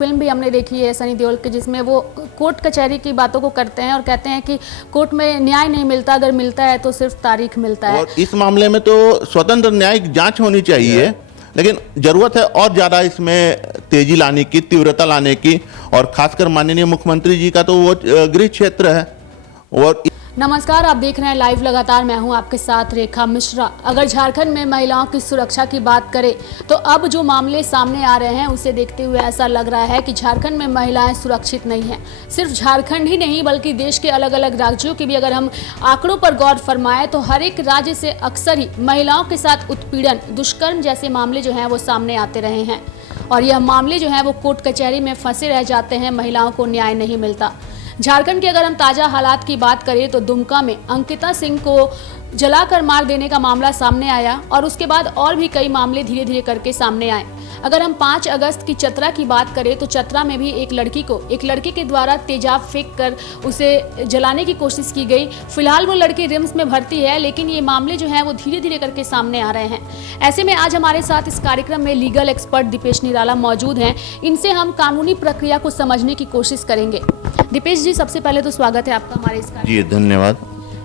Film भी हमने देखी है सनी देओल की, जिसमें वो कोर्ट कचहरी की बातों को करते हैं और कहते हैं कि कोर्ट में न्याय नहीं मिलता, अगर मिलता है तो सिर्फ तारीख मिलता है। और इस मामले में तो स्वतंत्र न्यायिक जांच होनी चाहिए, लेकिन जरूरत है और ज्यादा इसमें तेजी लाने की, तीव्रता लाने की। और खासकर माननीय मुख्यमंत्री जी का तो वो गृह क्षेत्र है। और नमस्कार, आप देख रहे हैं लाइव लगातार। मैं हूं आपके साथ रेखा मिश्रा। अगर झारखंड में महिलाओं की सुरक्षा की बात करें तो अब जो मामले सामने आ रहे हैं उसे देखते हुए ऐसा लग रहा है कि झारखंड में महिलाएं सुरक्षित नहीं हैं। सिर्फ झारखंड ही नहीं बल्कि देश के अलग अलग राज्यों के भी अगर हम आंकड़ों पर गौर फरमाएं तो हर एक राज्य से अक्सर ही महिलाओं के साथ उत्पीड़न, दुष्कर्म जैसे मामले जो हैं वो सामने आते रहे हैं और यह मामले जो हैं वो कोर्ट कचहरी में फंसे रह जाते हैं, महिलाओं को न्याय नहीं मिलता। झारखंड के अगर हम ताजा हालात की बात करें तो दुमका में अंकिता सिंह को जलाकर मार देने का मामला सामने आया और उसके बाद और भी कई मामले धीरे धीरे करके सामने आए। अगर हम 5 अगस्त की चतरा की बात करें तो चतरा में भी एक लड़की के द्वारा तेजाब फेंक कर उसे जलाने की कोशिश की गई। फिलहाल वो लड़की रिम्स में भर्ती है, लेकिन ये मामले जो हैं वो धीरे धीरे करके सामने आ रहे हैं। ऐसे में आज हमारे साथ इस कार्यक्रम में लीगल एक्सपर्ट दीपेश निराला मौजूद हैं। इनसे हम कानूनी प्रक्रिया को समझने की कोशिश करेंगे। दीपेश जी, सबसे पहले तो स्वागत है आपका हमारे इस जी धन्यवाद।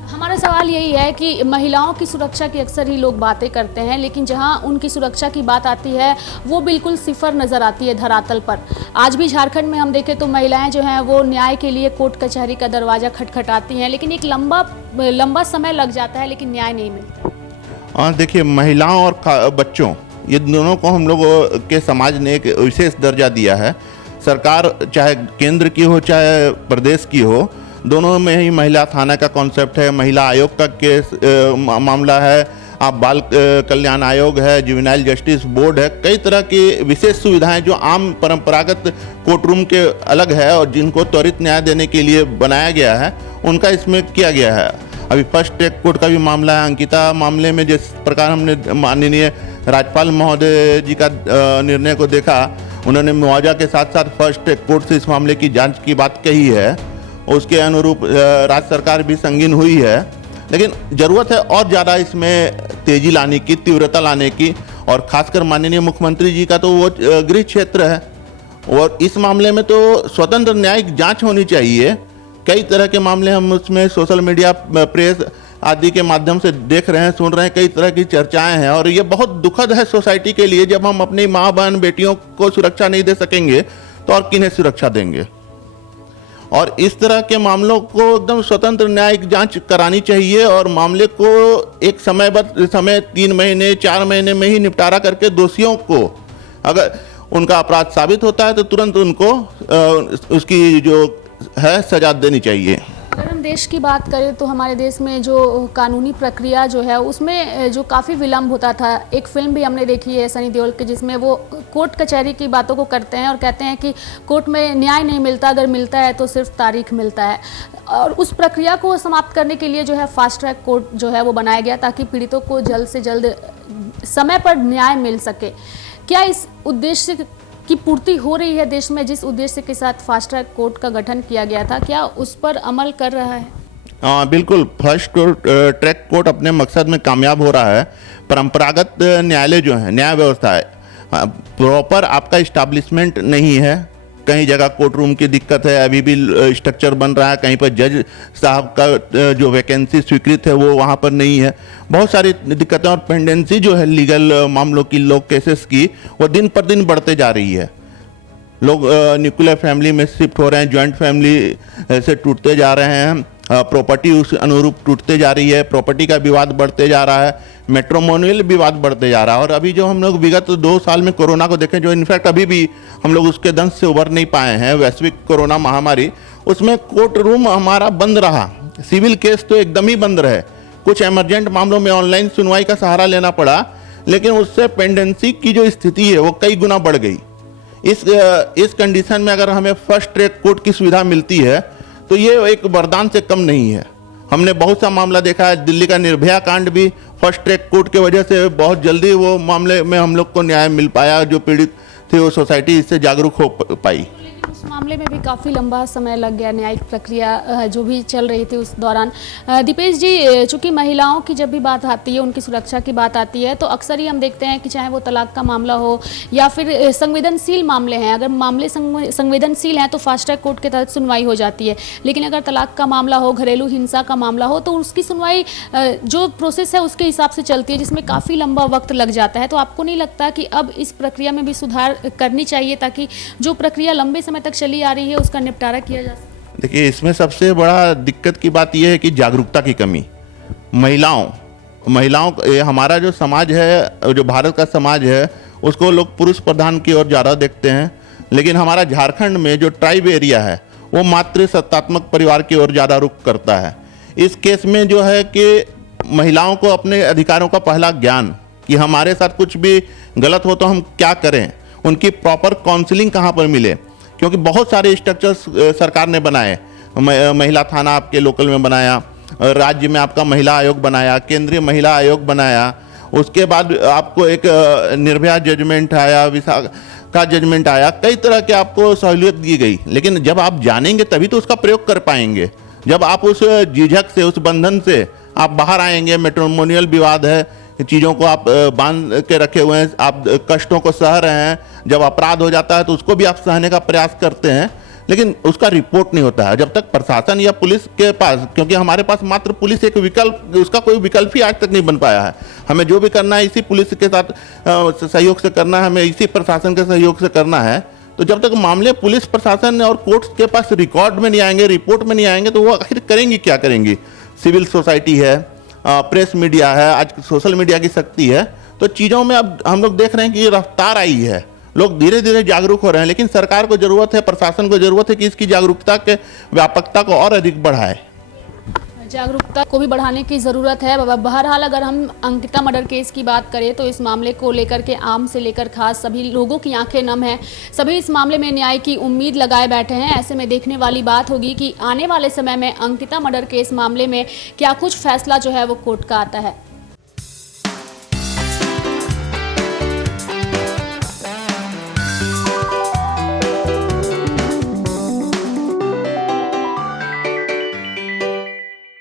हमारा सवाल यही है कि महिलाओं की सुरक्षा की अक्सर ही लोग बातें करते हैं, लेकिन जहां उनकी सुरक्षा की बात आती है वो बिल्कुल सिफर नज़र आती है धरातल पर। आज भी झारखंड में हम देखें तो महिलाएं जो हैं वो न्याय के लिए कोर्ट कचहरी का दरवाज़ा खटखटाती हैं, लेकिन एक लंबा समय लग जाता है, लेकिन न्याय नहीं मिलता। देखिए, महिलाओं और बच्चों, ये दोनों को हम लोग के समाज ने एक विशेष दर्जा दिया है। सरकार चाहे केंद्र की हो चाहे प्रदेश की हो, दोनों में ही महिला थाना का कॉन्सेप्ट है, महिला आयोग का केस मामला है, आप बाल कल्याण आयोग है, जुवेनाइल जस्टिस बोर्ड है, कई तरह की विशेष सुविधाएं जो आम परंपरागत कोर्ट रूम के अलग है और जिनको त्वरित न्याय देने के लिए बनाया गया है, उनका इसमें किया गया है। अभी फर्स्ट ट्रैक कोर्ट का भी मामला है। अंकिता मामले में जिस प्रकार हमने माननीय राज्यपाल महोदय जी का निर्णय को देखा, उन्होंने मुआवजा के साथ साथ फर्स्ट ट्रैक कोर्ट से इस मामले की जांच की बात कही है, उसके अनुरूप राज्य सरकार भी संगीन हुई है। लेकिन ज़रूरत है और ज़्यादा इसमें तेजी लाने की, तीव्रता लाने की। और खासकर माननीय मुख्यमंत्री जी का तो वो गृह क्षेत्र है। और इस मामले में तो स्वतंत्र न्यायिक जांच होनी चाहिए। कई तरह के मामले हम उसमें सोशल मीडिया, प्रेस आदि के माध्यम से देख रहे हैं, सुन रहे हैं, कई तरह की चर्चाएं हैं और ये बहुत दुखद है सोसाइटी के लिए। जब हम अपनी माँ बहन बेटियों को सुरक्षा नहीं दे सकेंगे तो और किन्हें सुरक्षा देंगे। और इस तरह के मामलों को एकदम स्वतंत्र न्यायिक जांच करानी चाहिए और मामले को एक समय 3 महीने 4 महीने में ही निपटारा करके दोषियों को, अगर उनका अपराध साबित होता है तो तुरंत उनको उसकी जो है सजा देनी चाहिए। अगर हम देश की बात करें तो हमारे देश में जो कानूनी प्रक्रिया जो है उसमें जो काफ़ी विलम्ब होता था। एक फिल्म भी हमने देखी है सनी देओल की, जिसमें वो कोर्ट कचहरी की बातों को करते हैं और कहते हैं कि कोर्ट में न्याय नहीं मिलता, अगर मिलता है तो सिर्फ तारीख मिलता है। और उस प्रक्रिया को समाप्त करने के लिए जो है फास्ट ट्रैक कोर्ट जो है वो बनाया गया ताकि पीड़ितों को जल्द से जल्द समय पर न्याय मिल सके। क्या इस उद्देश्य की पूर्ति हो रही है देश में? जिस उद्देश्य के साथ फास्ट ट्रैक कोर्ट का गठन किया गया था, क्या उस पर अमल कर रहा है? बिल्कुल, फर्स्ट ट्रैक कोर्ट अपने मकसद में कामयाब हो रहा है। परंपरागत न्यायालय जो है, न्याय व्यवस्था है, प्रॉपर आपका इस्टेब्लिशमेंट नहीं है। कई जगह कोर्ट रूम की दिक्कत है, अभी भी स्ट्रक्चर बन रहा है, कहीं पर जज साहब का जो वैकेंसी स्वीकृत है वो वहाँ पर नहीं है। बहुत सारी दिक्कतें और पेंडेंसी जो है लीगल मामलों की, लोग केसेस की, वो दिन पर दिन बढ़ते जा रही है। लोग न्यूक्लियर फैमिली में शिफ्ट हो रहे हैं, जॉइंट फैमिली से टूटते जा रहे हैं, प्रॉपर्टी उस अनुरूप टूटते जा रही है, प्रॉपर्टी का विवाद बढ़ते जा रहा है, मैट्रिमोनियल विवाद बढ़ते जा रहा है। और अभी जो हम लोग विगत 2 साल में कोरोना को देखें, जो इनफैक्ट अभी भी हम लोग उसके दंश से उबर नहीं पाए हैं, वैश्विक कोरोना महामारी, उसमें कोर्ट रूम हमारा बंद रहा, सिविल केस तो एकदम ही बंद रहे। कुछ इमरजेंट मामलों में ऑनलाइन सुनवाई का सहारा लेना पड़ा, लेकिन उससे पेंडेंसी की जो स्थिति है वो कई गुना बढ़ गई। इस कंडीशन में अगर हमें फर्स्ट ट्रैक कोर्ट की सुविधा मिलती है तो ये एक वरदान से कम नहीं है। हमने बहुत सा मामला देखा है, दिल्ली का निर्भया कांड भी फर्स्ट ट्रैक कोर्ट की वजह से बहुत जल्दी वो मामले में हम लोग को न्याय मिल पाया। जो पीड़ित थे वो सोसाइटी इससे जागरूक हो पाई। इस मामले में भी काफ़ी लंबा समय लग गया, न्यायिक प्रक्रिया जो भी चल रही थी उस दौरान। दीपेश जी, चूंकि महिलाओं की जब भी बात आती है, उनकी सुरक्षा की बात आती है, तो अक्सर ही हम देखते हैं कि चाहे वो तलाक का मामला हो या फिर संवेदनशील मामले हैं, अगर मामले संवेदनशील हैं तो फास्ट ट्रैक कोर्ट के तहत सुनवाई हो जाती है। लेकिन अगर तलाक का मामला हो, घरेलू हिंसा का मामला हो, तो उसकी सुनवाई जो प्रोसेस है उसके हिसाब से चलती है, जिसमें काफ़ी लंबा वक्त लग जाता है। तो आपको नहीं लगता कि अब इस प्रक्रिया में भी सुधार करनी चाहिए ताकि जो प्रक्रिया लंबे समय तक चली आ रही है उसका निपटारा किया जा सके? देखिए, इसमें सबसे बड़ा दिक्कत की बात यह है कि जागरूकता की कमी। महिलाओं हमारा जो समाज है, जो भारत का समाज है, उसको लोग पुरुष प्रधान की ओर ज़्यादा देखते हैं। लेकिन हमारा झारखंड में जो ट्राइब एरिया है वो मातृ सत्तात्मक परिवार की ओर ज़्यादा रुख करता है। इस केस में जो है कि महिलाओं को अपने अधिकारों का पहला ज्ञान, कि हमारे साथ कुछ भी गलत हो तो हम क्या करें, उनकी प्रॉपर काउंसलिंग कहाँ पर मिले, क्योंकि बहुत सारे स्ट्रक्चर्स सरकार ने बनाए। महिला थाना आपके लोकल में बनाया, राज्य में आपका महिला आयोग बनाया, केंद्रीय महिला आयोग बनाया, उसके बाद आपको एक निर्भया जजमेंट आया, विशाखा जजमेंट आया, कई तरह के आपको सहूलियत दी गई। लेकिन जब आप जानेंगे तभी तो उसका प्रयोग कर पाएंगे। जब आप उस झिझक से, उस बंधन से आप बाहर आएंगे, मैट्रिमोनियल विवाद है, चीज़ों को आप बांध के रखे हुए हैं, आप कष्टों को सह रहे हैं, जब अपराध हो जाता है तो उसको भी आप सहने का प्रयास करते हैं, लेकिन उसका रिपोर्ट नहीं होता है। जब तक प्रशासन या पुलिस के पास, क्योंकि हमारे पास मात्र पुलिस एक विकल्प, उसका कोई विकल्प ही आज तक नहीं बन पाया है। हमें जो भी करना है इसी पुलिस के साथ सहयोग से करना है, हमें इसी प्रशासन के सहयोग से करना है। तो जब तक मामले पुलिस प्रशासन और कोर्ट्स के पास रिकॉर्ड में नहीं आएंगे, रिपोर्ट में नहीं आएंगे, तो वो आखिर करेंगी क्या करेंगी। सिविल सोसाइटी है, प्रेस मीडिया है, आज सोशल मीडिया की शक्ति है, तो चीज़ों में अब हम लोग देख रहे हैं कि रफ्तार आई है, लोग धीरे धीरे जागरूक हो रहे हैं। लेकिन सरकार को ज़रूरत है, प्रशासन को ज़रूरत है कि इसकी जागरूकता के व्यापकता को और अधिक बढ़ाए। जागरूकता को भी बढ़ाने की ज़रूरत है। बहरहाल अगर हम अंकिता मर्डर केस की बात करें तो इस मामले को लेकर के आम से लेकर खास सभी लोगों की आंखें नम हैं। सभी इस मामले में न्याय की उम्मीद लगाए बैठे हैं। ऐसे में देखने वाली बात होगी कि आने वाले समय में अंकिता मर्डर केस मामले में क्या कुछ फैसला जो है वो कोर्ट का आता है।